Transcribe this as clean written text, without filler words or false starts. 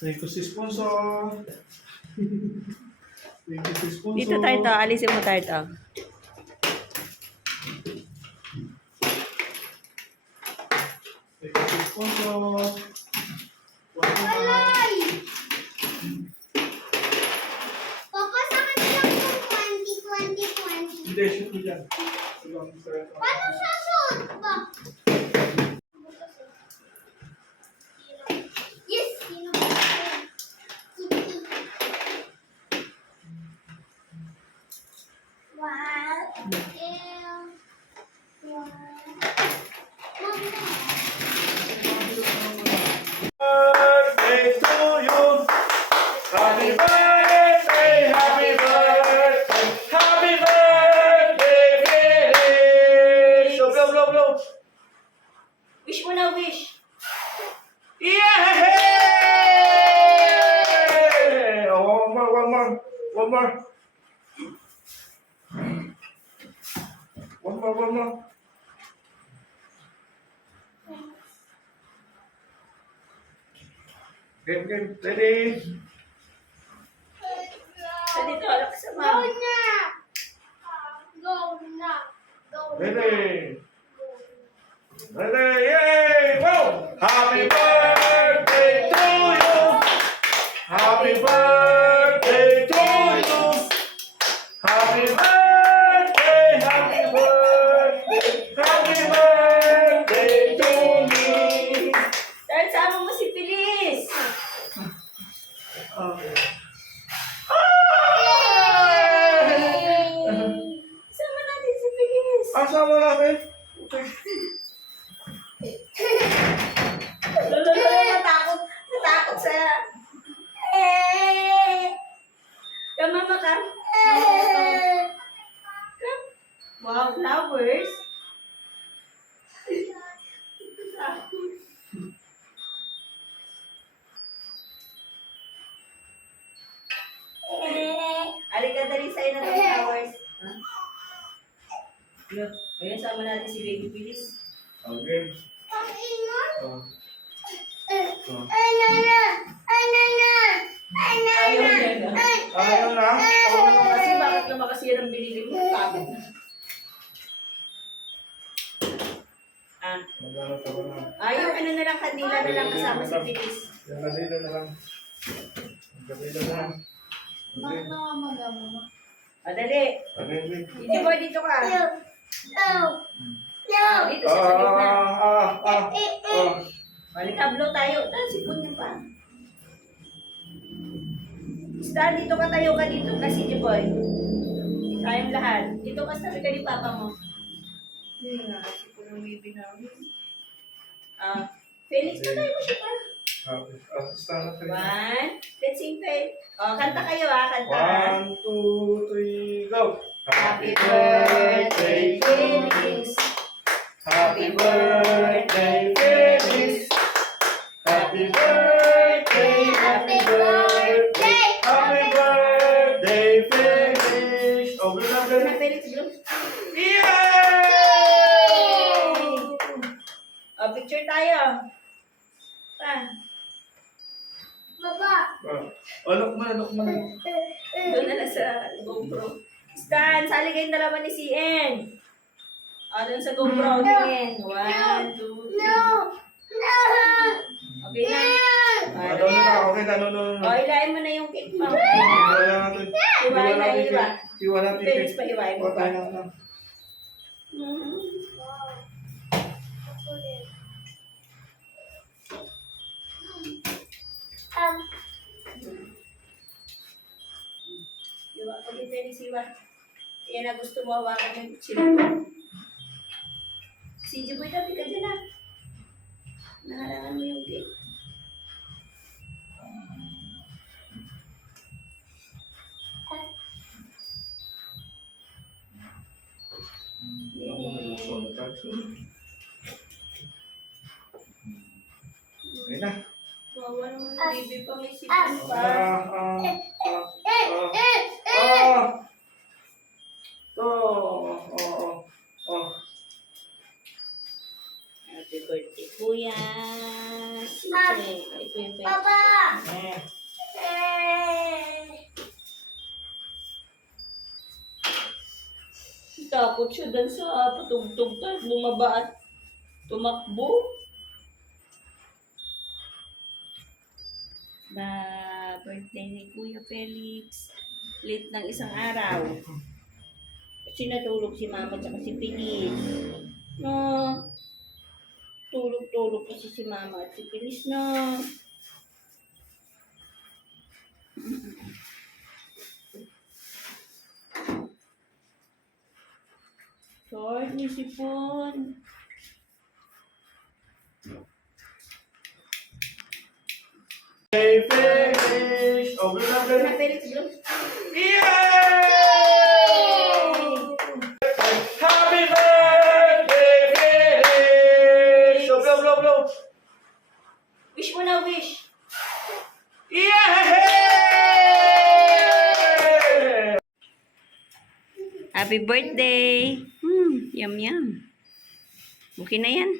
Thank you si sponsor. Thank you si sponsor. Dito tayo to. Alisin mo tayo to. Thank you si sponsor. Alay! Papa, sa akin lang yung 20. Hindi, shoot mo dyan. Paano siya shoot ba? Yes! Sino ba? One. Birthday to you. Happy birthday, happy birthday, happy birthday, Felix. So blow, blow, blow. Wish mo na wish. Yay! Oh, one more, one more, one more. One more, one more. Game, game, ready? Sa dito, alak sa Go mama. na! Go na! Go na! Ready? Ready? Yay! Whoa! Happy birthday to you! Happy birthday to you! Happy birthday! Happy birthday! Happy birthday to me! Dahil sama mo si Feliz. Sama natin si Feliz. Asama natin? Okay. Lolo, natakot. Natakot sa... Mama ka. Come. Wow, flowers. Alika dali sa'yo na ng flowers. Huh? Look, ayun, sama natin si Baby Feliz. Okay. Ang ingay! Oh. Ayaw niya na. Ayaw na? Oo naman kasi, bakit naman kasi yan ang binili mo? Pagod na. Ah, Magana pa na. ayaw, ano na lang, kandila na lang kasama si Feliz. Yung kadila na lang. Yung kadila na lang. Bakit namamaga mo? Dali. Okay. Dito boy, dito ka. Dito sa Ah, gitna. ah. Balik blow tayo. Sipon niya pa. Stan, dito ka tayo ka dito kasi Jiboy. Tayong lahat. Dito ka sabi ka ni Papa mo. Hindi na, sipon ng baby namin. Felix, patay mo siya pa. Start na. One. Let's sing Felix. Kanta kayo kanta. 1, 2, 3, go! Happy birthday, Felix. Happy birthday, Felix! Happy birthday, happy birthday, happy birthday, Felix! Oh, blow na, blow na. Felix, blow. Yay! Picture tayo. Pa. Baba! Alok mo, alok mo. Doon na lang sa GoPro. Stan, sali kayong dalawa ni CN. Doon sa GoPro. Tingin. 1, 2, 3. No! Okay na. Ano na, okay na, no. Hilahin mo na yung cake mo. Iwala natin. Hiwain na, hiwa. Iwala natin. Felix pa, hiwain mo pa. Patay na. Hiwa ko din, Felix, hiwa. Yan na gusto mo hawakan yung chip. Si Jiboy, tabi ka dyan na. Naharangan mo yung cake. Ayun na. Wawa naman ang baby pa, may sipon pa. Happy birthday, Kuya. Sige. po yung pera. Papa! Hmm. Takot siya dun sa patugtog at bumaba at tumakbo. Birthday ni Kuya Felix. Late ng isang araw. Kasi natulog si Mama at si Pilis. No. Tulog-tulog kasi si Mama at si Pilis no. Short ni sipon. Hey, Felix! Oh, blue na, blue na. Na Felix Blue. Yay! Happy birthday, Felix! So, blow, blow, blow. Wish mo na wish. Yay! Happy birthday! Yum yum. Okay na yan.